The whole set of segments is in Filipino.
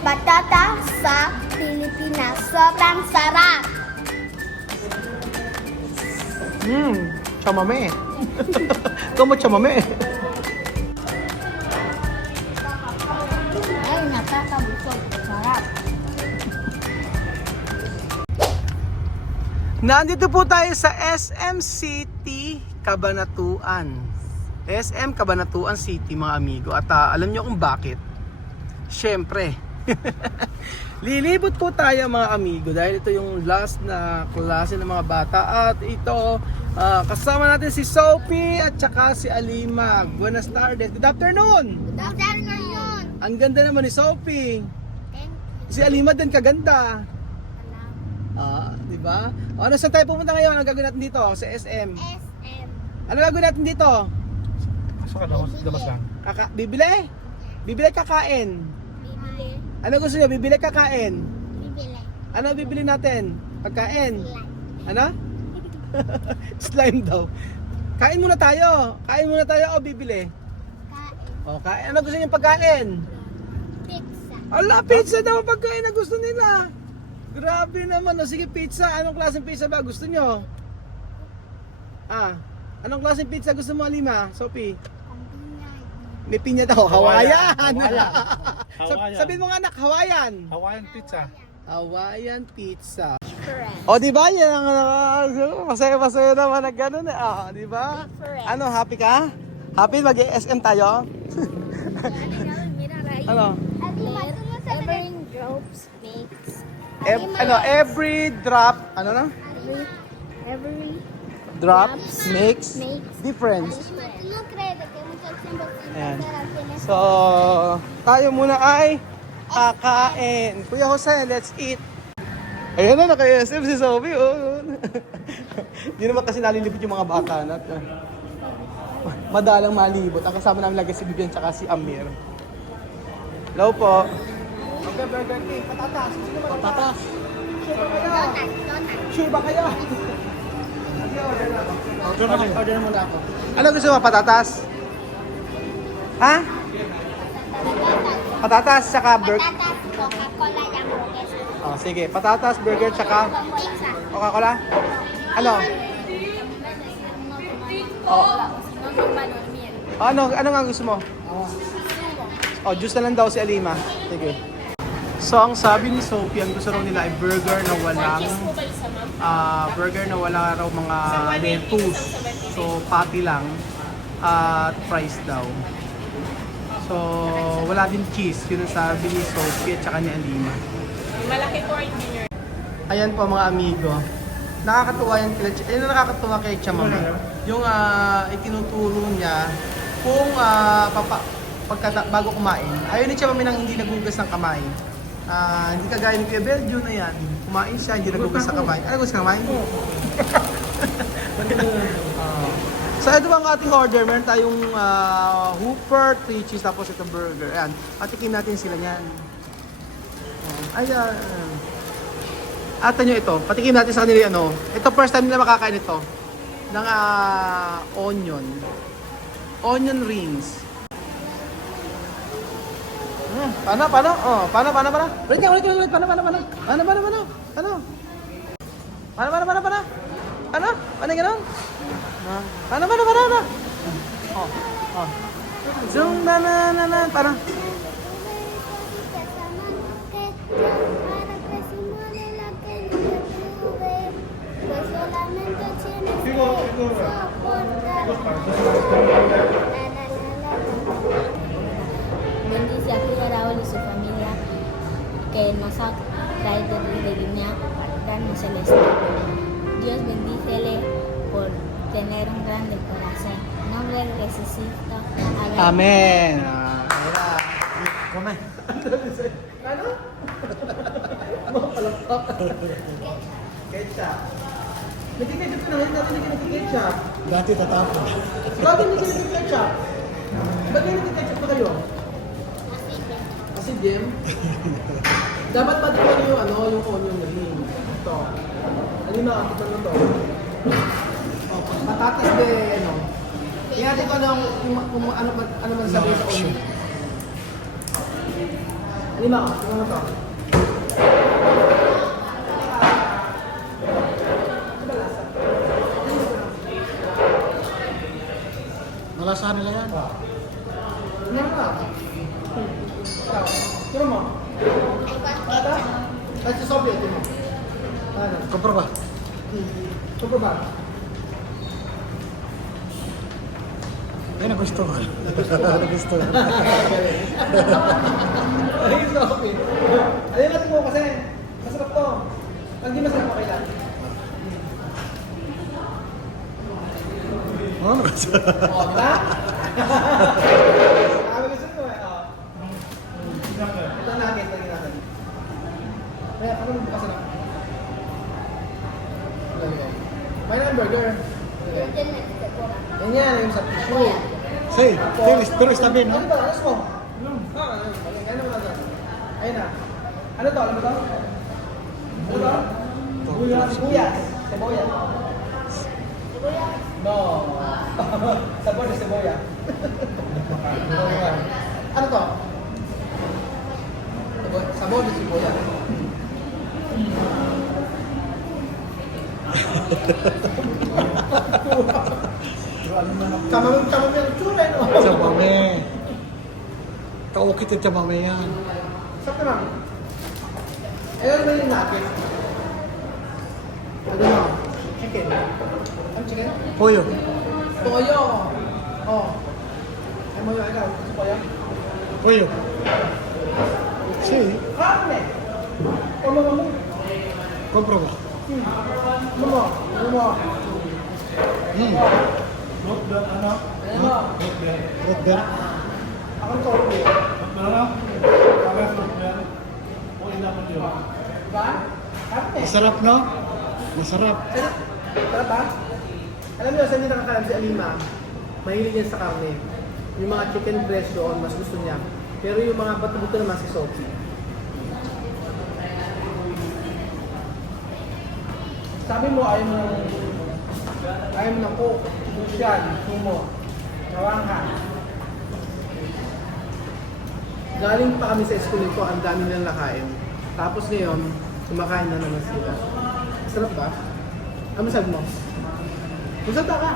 patata sa Pilipinas. Sobrang sarap. Chamame. Como chamame. Ay, nakakabusog. Sarap. Nandito po tayo sa SM City, Cabanatuan. SM Cabanatuan City, mga amigo. At alam nyo kung bakit? Siyempre, lilibot po tayo mga amigo dahil ito yung last na klase ng mga bata. At ito, kasama natin si Sophie at saka si Alima. Buenas tardes. Good afternoon! Good afternoon. Ang ganda naman ni Sophie. Thank you. Si Alima din kaganda. Di ba? Ano saan tayo pumunta ngayon? Ang gagawin natin dito sa SM? SM. Ano gagawin natin dito? Pasok ka labas lang. Bibili? Bibili kakain. Bibili. Ano gusto niyo? Bibili kakain. Bibili. Ano bibili natin? Pagkain. Slime. Ano? Slime daw. Kain muna tayo. Kain muna tayo o bibili? Kain. O, kain. Ano gusto niyo pagkain? Pizza. Ala, pizza daw ang pagkain na gusto nila. Grabe naman. O, sige, pizza. Anong klaseng pizza ba gusto niyo? Anong klaseng pizza gusto mo, Alima? Sophie? Pampinyay. May pinya daw. Hawaiian. Hawaiian. Sabihin mo nga anak, Hawaiian. Hawaiian pizza. Hawaiian pizza. Different. O, di ba? Yan ang masaya-masaya naman na gano'n eh. Di ba? Different. Ano, happy ka? Happy mag-SM tayo? Ano? Every drops makes. Every drop, ano na? Every Drops makes difference. Ayan. So, tayo muna ay kakain. Kuya Jose, let's eat. Ayan na, naka-SM si Sophie. Oh. Hindi naman kasi nalilibot yung mga bata natin. Madalang malibot. Ang kasama namin lagi si Vivian tsaka si Amir. Hello po. Okay, Burger King. Patatas. Sino ba patatas? Sure ba kayo? Order na muna ako. Ano gusto mo? Patatas? Ha? Patatas tsaka burger. Patatas, Coca-Cola yung burger. Oh, sige. Patatas, burger tsaka Pizza. Coca-Cola. Ano? Oh. Ano nga gusto mo? Oh, juice na lang daw si Alima. Sige. So, ang sabi ni Sophie, ang gusto raw nila ay burger na wala raw mga lettuce. So, patty lang at fries daw. So, wala din cheese. Yun ang sabi ni Sophie at saka ni Alima. Malaki po engineer. Ayan po mga amigo. Nakakatuwa yan nakakatuwa kay Chamame. Yung itinuturo niya kung bago kumain. Ayaw ni Chamame nang hindi naghugas ng kamay. Hindi kagaya ni Kuya Belgio na yan. Kumain siya, hindi naghugas ng kamay. Ano gusto kamay? So ito ang ating order. Meron tayong Hooper, 3 cheese, tapos ito burger. Ayan, patikin natin sila niyan. Ayan. Ata nyo ito, patikim natin sa kanila ano. Ito first time nila makakain ito. Ng onion. Onion rings. Paano? Oh, paano? Ulit. Paano? Ano gano'n? Paano? Oh. Zoom na. Paano? Bendice a Kuya Raúl y su familia, que nos ha traído desde Guinea para darnos celeste. Dios bendícele por tener un grande corazón. En nombre de Jesucristo. Amén. Amen. Come. Ano? Ketchup. Nagkiketchup na rin natin nagkiketchup. Dati tatapon. Bakit hindi kayo nagkiketchup? Ba't hindi nagkiketchup pa kayo? Kasi Jem? Dapat pa din yung yung onion ring. Ito. Ano na, ito na to. Oh, patatas de, tingnan natin kung ano man sabi sa onion. Alima, tingnan mo to. Malasahan nila yan. Tingnan mo. Tingnan mo. Ata? Ay, si Sophie, tingnan mo. Ano? Kompro ba? Super ba? Ay, nagustuhan. Nagustuhan. Ay, Sophie. Alima, tingnan mo kasi. Masarap to. Pag di masarap, okay lang. Oh, nagustuhan. Oh, di ba? Sabi gusto ko eh. Oh. Ito natin, ito natin. Kaya ako nung bukas na. May na burger. Yan yan, yung sa tissue. Say, pero estabi, no? Ano ba? Alas mo? Ano mo na? Ayun na. Ano to? Ano ba to? Ano to? Sibuyas. Sibuyas. No. Sabon na seboya. Ano to? Sabon na seboya. Chamame yung tsura, no? Chamame. Kaukit yung chamame yan. Sakto lang. Ayun ba yung nakit? Ano mo? Chicken. Ano chicken? Pollo. Toyo. Oh. Ay mo yung ikaw. Gusto ko yan? Pollo. Si, Carne. Ano mo? kompro ba? Ano mo? Ano mo? Ano mo? Red bear. Ako to. Diba? Carne. Masarap, no? Masarap. Sarap ba? Alam niyo, saan niyo nakakalam si Alima? Mahilig yan sa karne. Yung mga chicken breast doon, mas gusto niya. Pero yung mga bato-buto naman si Sophie. Sabi mo, ayaw mo ng coke, busyal, sumo, nawangha. Galing pa kami sa school nito, ang dami nilang nakain. Tapos ngayon, kumakain na naman sila. Sarap ba? Ano sabi mo? Magsalta ka!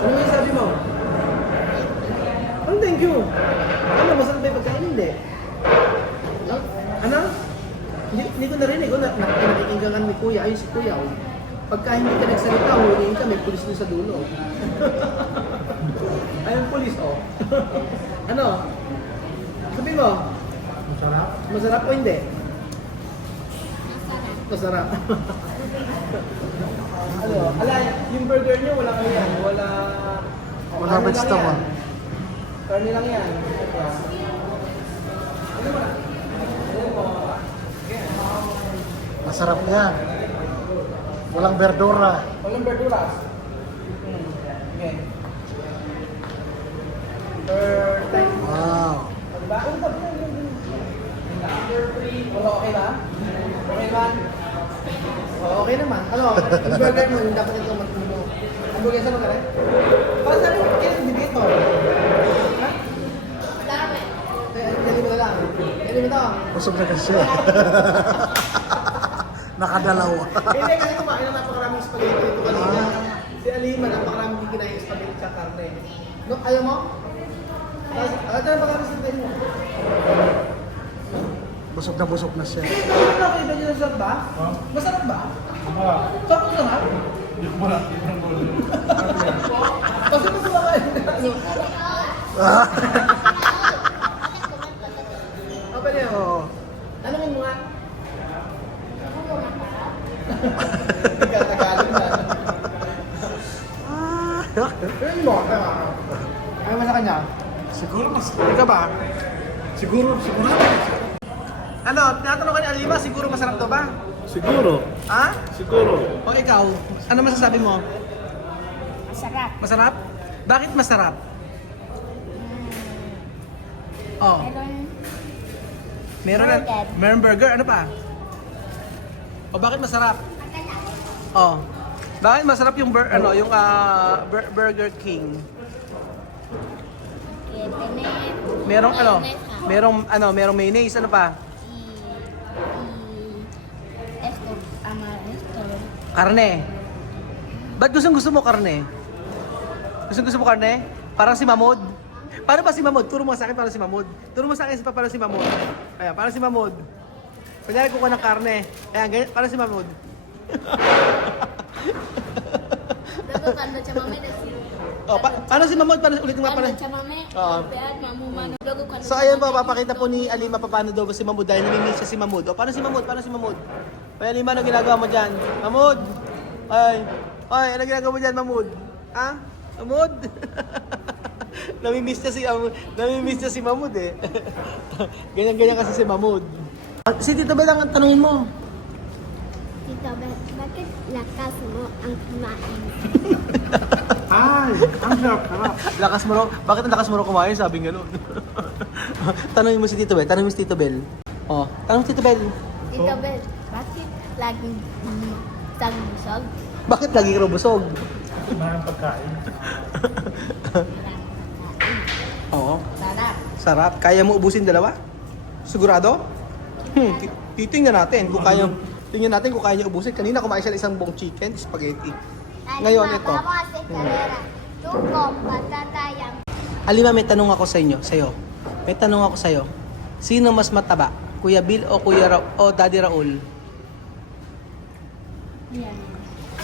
Ano yung sabi mo? Ano thank you? Ano, masarap ba yung pagkain? Hindi. Ano? Hindi ko narinig. Nakikinggan ni Kuya. Ayun si Kuya. Oh. Pagka hindi ka nagsalita, huliin ka, may pulis doon sa dulo. Ayun, pulis, oh. Ano? Sabi mo? Masarap. Masarap o hindi? Masarap. Ano? Ala, yung burger niyo walang yan. Wala Karne lang vegetable. yan. Karne lang yan. Ano ba? Masarap yan. Walang berdura. Walang verduras. Okay. Third time. Wow. Diba? Ano ba? Wala okay ba? Okay ba? Oh, okay naman. Ano? Yung burger mo, yung dapat ito matulog. Ang burger sa mga rin? Para sa rin, kaya yung dito. Ha? Dami. Dali mo na lang. Dali mo ito. Busog na kasi. Nakadalawa. Hindi kasi kumain na napakaraming spaghetti dito kanina. Si Alima, napakaraming hindi kinain spaghetti sa karne. No, ayaw mo? Ito na baka rin mo. Busog na siya. Ano kayo ba yun? Masarap ba? Masarap ba? Sarap mo naman? Hindi ko wala. Kasi mo kumakain na ano? Apa niya? Oo. Ano mo nga? Tagalog na. Pero mo, ayaw mo sa kanya? Siguro mas. Ikaw ba? Siguro. Ano, tinatanong ka ni Alima, siguro masarap to ba? Siguro. Ha? Siguro. O ikaw, ano masasabi mo? Masarap. Masarap? Bakit masarap? Oh, Meron meron burger, ano pa? O bakit masarap? Oh. Bakit masarap yung Burger King? Que tiene Merong ano? mayonesa. merong mayonnaise, ano pa? Esto, ama, esto. Karne. Ba't gusto mo karne? Gusto mo karne? Parang si Mamod. Paano ba si Mamod? Turo mo sa akin parang si Mamod. Turo mo sa akin parang si Mamod. Ayan, parang si Mamod. Kunyari kukuha ng karne. Ayan, ganyan, parang si Mamod. Luego cuando chamame decía. Oh, paano si Mamod? Paano ulit nga Cuando parang. chamame, Oo. golpear, mamumano. Luego cuando So ayun po, papakita po ni Alima paano daw ba si Mamod dahil namimiss siya si Mamod. O paano si Mamod? Paano si Mamod? Ay Alima, ano ginagawa mo dyan? Mamod! Ay, ano ginagawa mo dyan, Mamod? Ha? Mamod? namimiss niya si Mamod eh. Ganyan-ganyan kasi si Mamod. Si Tito Bel ang tanungin mo. Tito Bel, bakit lakas mo ang kumain? Ay, ang sarap. Lakas mo raw. Bakit ang lakas mo raw kumain? Sabi nga nun. Tanungin mo si Tito Bel. Tanungin mo si Tito Bel. Oh, tanong si Tito Bel. Tito Bel, bakit laging busog? Bakit lagi ka raw busog? Maraming pagkain. Oo. Sarap. Sarap. Kaya mo ubusin dalawa? Sigurado? Titingnan natin kung kaya. Tingnan natin kung kaya niya ubusin. Kanina kumain siya ng isang buong chicken, spaghetti. Ngayon ito. Alima, may tanong ako sa inyo, sa'yo. May tanong ako sa'yo. Sino mas mataba? Kuya Bill o Daddy Raul? Yan.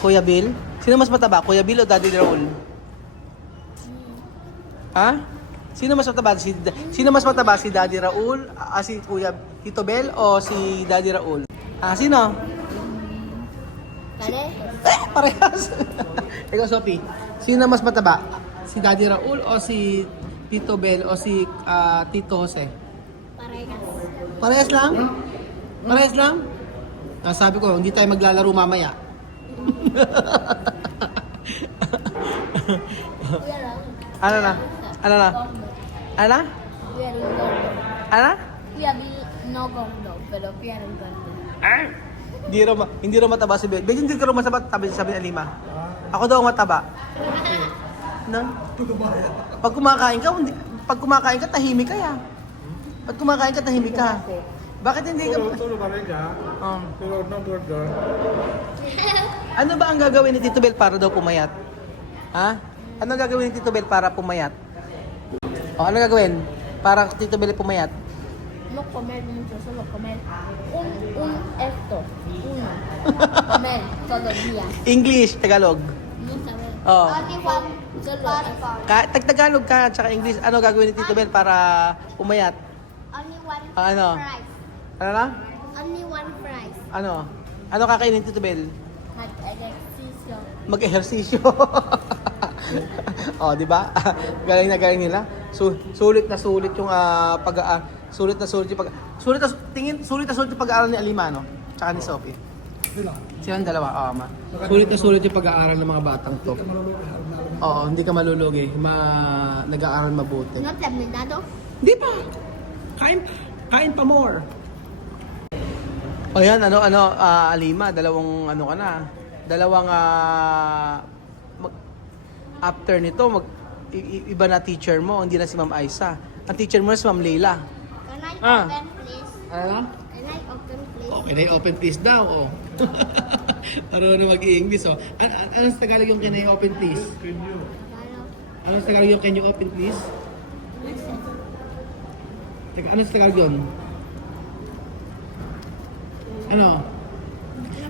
Kuya Bill? Sino mas mataba? Kuya Bill o Daddy Raul? Ha? Sino mas mataba? Sino mas mataba? Si Daddy Raul, si Kuya Tito Bel o si Daddy Raul? Sino? Kale? Parehas. Ikaw, Sophie. Sino mas mataba? Si Daddy Raul o si Tito Bel o si Tito Jose? Parehas. Parehas lang? Parehas lang? Sabi ko, hindi tayo maglalaro mamaya. Kuya lang. Ano na? Ano na? Ano na? Kuya rin gordo. Ano? Kuya Bill, no gordo, pero kuya rin gordo. Hindi raw mataba si Bel. Bel, hindi ka raw mataba, sabi ni Alima. Ako daw ang mataba. No? Pag kumakain ka, tahimik ka ya. Pag kumakain ka, tahimik ka. Bakit hindi ka... Tulog ka rin ka. Tulog ng burger. Ano ba ang gagawin ni Tito Bel para daw pumayat? Ha? Ano ang gagawin ni Tito Bel para pumayat? O, ano gagawin? Para Tito Bel pumayat? No comer mucho, solo comer esto, uno. Comer todo el día. English, Tagalog. No saber. Oh. Solo Tagalog ka, tsaka English. Ano gagawin ni Tito Bel para pumayat? only one Ano? fries. Ano na? Only one fries. Ano? Ano kakainin ni Tito Bel? Mag-exercisyo. Mag-ehersisyo. Oh, di ba? Galing na galing nila. Sulit na sulit yung sulit na sulit yung sulit na sulit yung pag-aaral ni Alima, no? Tsaka ni Sophie. Silang dalawa, ma. Sulit na sulit yung pag-aaral ng mga batang to. Oo, hindi ka malulugi. Nag-aaral mabuti. No terminado? Hindi pa. Kain pa more. O yan, Alima, dalawang ka na. Dalawang after nito, iba na teacher mo, hindi na si Ma'am Aisa. Ang teacher mo na si Ma'am Leila. Can I Ah. open please? Ano? Can I open please? Okay, na-open please daw, oh. Marunong mag-i-English, oh. Ano sa Tagalog yung can I open please? Ano sa Tagalog yung can you open please? Ano sa Tagalog yun? Ano?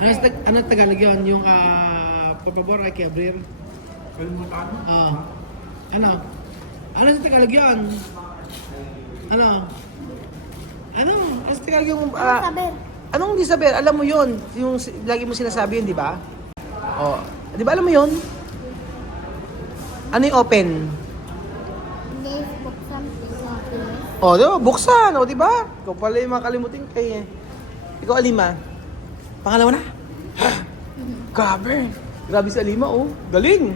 Ano sa Tagalog yun? Yung, por favor, hay que abrir. Kalimutan mo? Ano? Ano sa Tagalog yun? Ano? Ano sa Tagalog yung... Saber. Anong hindi sabi? Alam mo yun. Yung lagi mo sinasabi yun, di ba? Oh, di ba alam mo yun? Ano yung open? Please, buksan please. Oh, di ba? Buksan. O, di ba? Ikaw pala yung makalimutin kay... Ikaw, Alima. Pangalawa na. Grabe. Grabe si Alima, oh. Galing.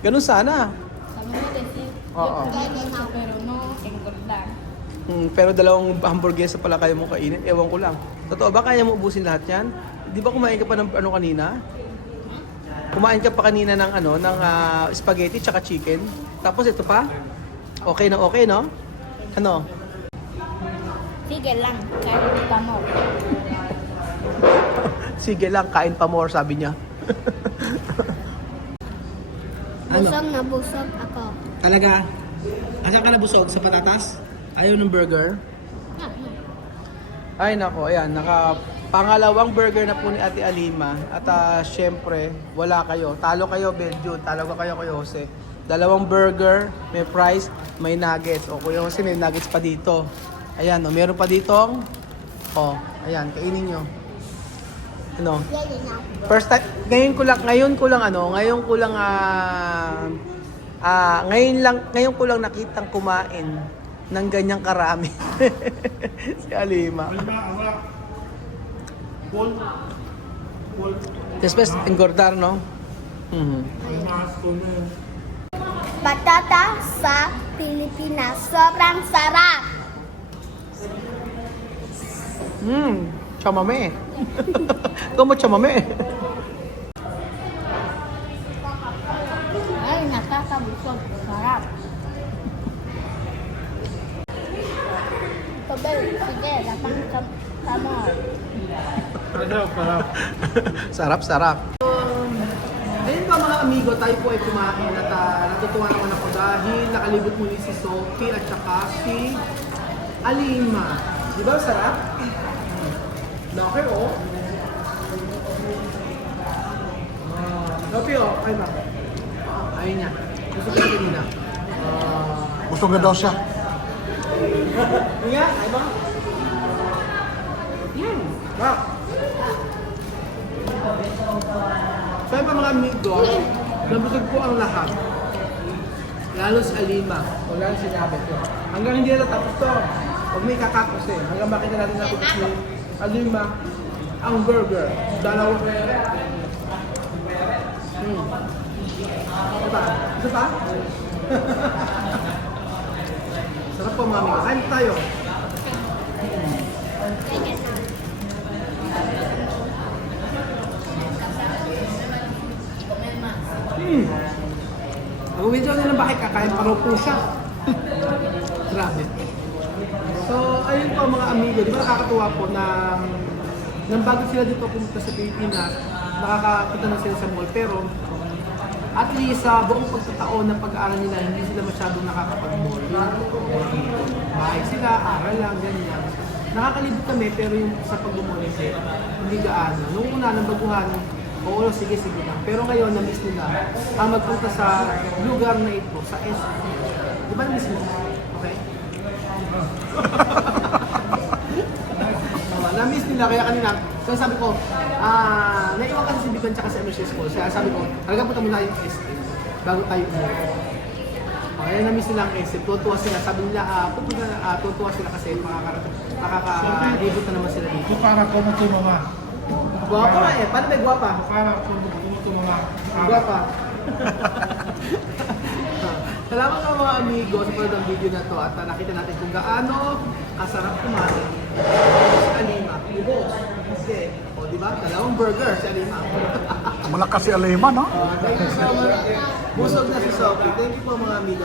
Ganun sana. Sabi mo kasi, Oo. pero no, engorda. Pero dalawang hamburger sa pala kaya mo kainin. Ewan ko lang. Totoo ba kaya mo ubusin lahat yan? Di ba kumain ka pa ng kanina? Kumain ka pa kanina ng spaghetti tsaka chicken. Tapos ito pa? Okay na okay, no? Ano? Sige lang, kahit pa mo. Sige lang, kain pa more, sabi niya. Ano? Busog na busog ako. Talaga? Asan ka nabusog? Sa patatas? Ayaw ng burger? Ay nako, ayan, pangalawang burger na po ni Ate Alima. At syempre, wala kayo. Talo kayo, Belgium. Talo kayo kay Jose. Dalawang burger, may fries, may nuggets. O Kuya Jose, may nuggets pa dito. Ayan, o, meron pa ditong, ayan, kainin nyo. Ano? First time, ngayon ko lang ngayon ko lang nakitang kumain ng ganyang karami. Si Alima. Después engordar, no? Patata sa Pilipinas, sobrang sarap. Chamame. Como chamame? Ay, nakakabusog. Sarap. Pabel, sige, lapang kamo. Sarap. Ayun ba mga amigo, tayo po ay kumain at natutuwa naman ako dahil nakalibot muli si Sophie at saka si Alima. Di ba sarap? Laki oh. Sophie oh, ay ba? Ayun niya. Gusto ko yung kanina. Busog na daw siya. Nga, ay ba? Wow. So yun pa mga amigo, nabusog po ang lahat. Lalo si Alima, wala nang sinabi ko. Hanggang hindi na tapos to, huwag may kakapos eh. Hanggang makita natin na kung ni Alima ang burger. Dalawa. Diba? Isa pa? Sarap po mga amigo. Kain tayo. Ang video nila bakit kakain pa raw po siya. Grabe. So, ayun po mga amigo, di ba nakakatuwa po na nang bago sila dito pumunta sa Pilipinas, nakakapunta na sila sa mall. Pero, at least sa buong pagtataon ng pag-aaral nila, hindi sila masyadong nakakapag-mall. Bahay sila, aral lang, ganyan. Nakakalibot kami, pero yung sa pag-mall hindi gaano. Nung una, ng baguhan, oo, sige lang. Pero ngayon, na-miss nila ang magpunta sa lugar na ito, sa SM. Di ba na-miss nila? Okay? Na-miss nila, kaya kanina, so sabi ko, naiwan kasi si Bigan tsaka si Emerson School. Kaya sabi ko, talaga punta muna yung SM bago tayo umuwi. Kaya na-miss nila ang SM. Tutuwa sila. Sabi nila, tutuwa sila kasi makaka-debut na naman sila dito. Para ko mo ito mga. Guwapa nga eh. Paano may guwapa? Para ko mo ito mga. Guwapa. Salamat sa mga amigo sa panood ng video na to at nakita natin kung gaano kasarap kumain si Alima. Ubos. Kasi, di ba? Dalawang burger si Alima. Malakas si Alima, no? Thank you so much. Busog na si Sophie. Thank you po mga amigo.